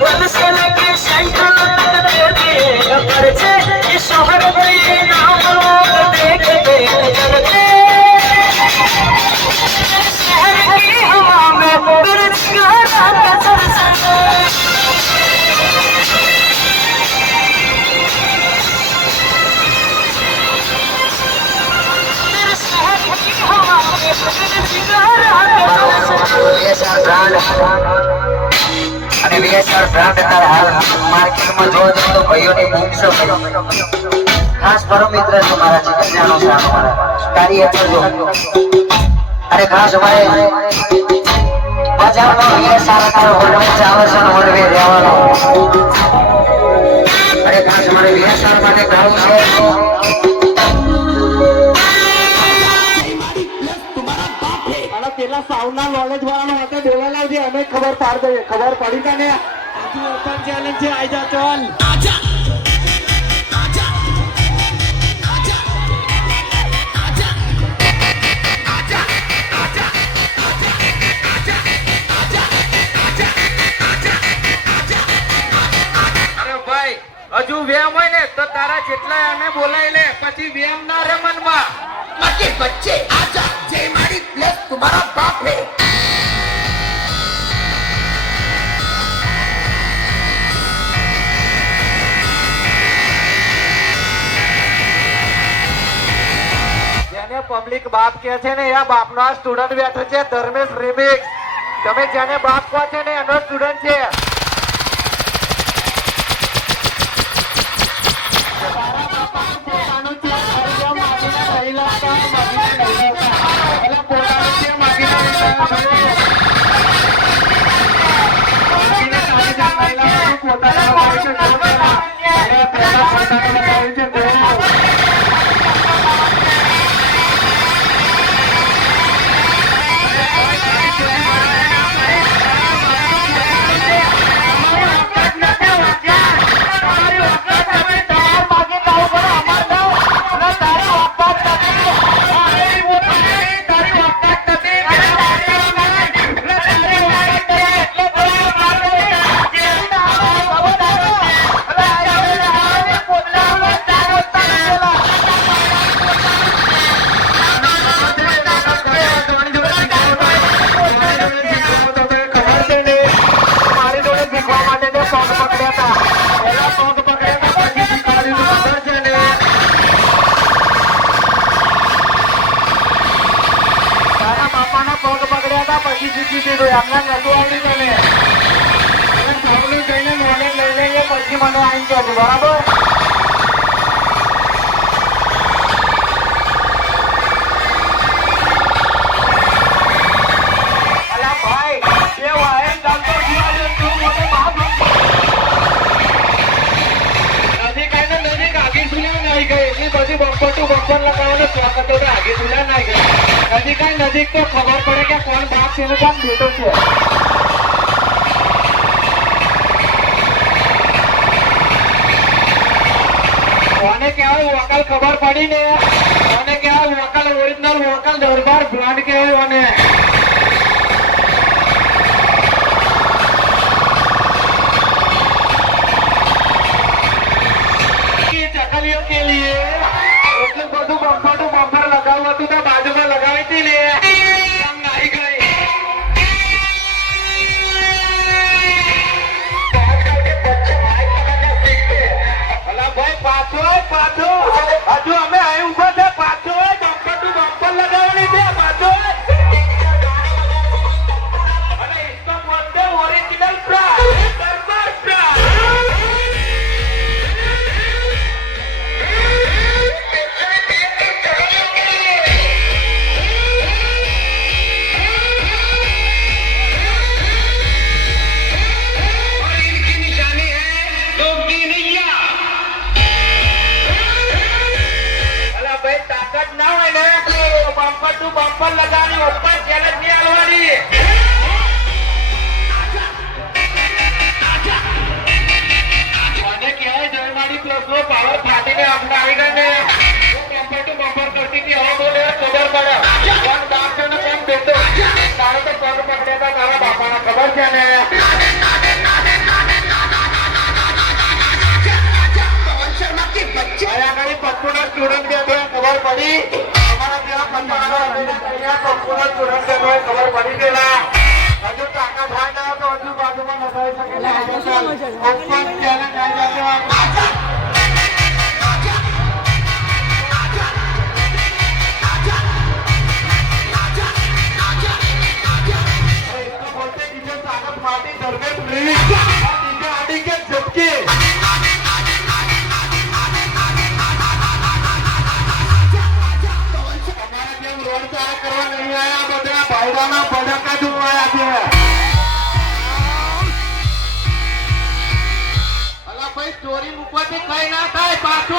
बल से लेके सेंट्रल तक तेरे परिचय इस शहर में नाम लोग देख देख करते शहर की हवा में बेरोजगार का सरसर અને બીએસઆર બ્રાન્ડ અત્યારે હાલ માર્કેટમાં જોવો છો તો ભાઈઓની બૂમ છે ખાસ પરમ મિત્ર છે મારા જીવન જાણો છે અમારા કાર્ય કરજો અરે ખાસ અમારે બજારમાં બીએસઆર અત્યારે હોલવે ચાલે છે ને હોલવે રહેવાનો અરે ખાસ અમારે બીએસઆર માટે ગાવું છે પેલા સાઉન્ડના નોલેજ વાળાનો હાથે બોલાવલા છે અમે ખબર પાડ દઈએ ખબર પડી કે ને આજુ ઓપન ચેલેન્જ છે આઈ જા ચાલ આજા આજા આજા આજા આજા આજા અરે ભાઈ હજુ વેમ હોય ને તો તારા જેટલા અમે બોલાવી લે પછી વેમ ના રે મનમાં मके बच्चे आजा जय मारी प्लस तुम्हारा बाप है જેને પબ્લિક બાપ કહે છે ને આ બાપનો આ સ્ટુડન્ટ બેઠો છે ધર્મેશ રિમિક્સ તમે જેને બાપ કહો છો ને એનો સ્ટુડન્ટ છે બરાબર નજીક તો ખબર પડે કે કોણ બાપ તેનું કામ બેટો છે કોને કહેવાય વોકલ ખબર પડી ને કોને કહેવાય વોકલ ઓરિજિનલ વોકલ દરબાર બ્રાન્ડ કહેવાય અને ચકલીઓ કે લીએ એટલું બધું બમ્પર ટુ બમ્પર લગાવવું હતું તો બાજુમાં લગાવી હતી લે નાઈ ગઈ અલા ભાઈ પાછો હજુ અમે અહીં ઉભા છે પાછો બમ્પર ટુ બમ્પર લગાવવાની છે પાછો અને इसको बोलते ओरिजिनल प्राइस दरबार प्राइस बम्पर लगानी ऊपर चैलेंज नहीं अलवारी क्या है जयमाड़ी प्लस लो पावर फाटी ने अपने आई गए ने बम्पर टू बम्पर करती थी और बोले खबर पड़ा कौन बाप से ना कौन बेटो तारा तो पग पकड़े था तारा बापा ना खबर क्या ने પડી અમારા જેવા કંટાળા અહીંયા સંપૂર્ણ સ્ટુડન્ટ બહેનોએ ખબર પડી ગયેલા હજુ ટાકા થાય ના તો હજુ બાજુમાં નોંધાઈ શકે ઓપન ચેલેન્જ આવી જશે ચોરી મૂકવાથી કઈ ના થાય પાછું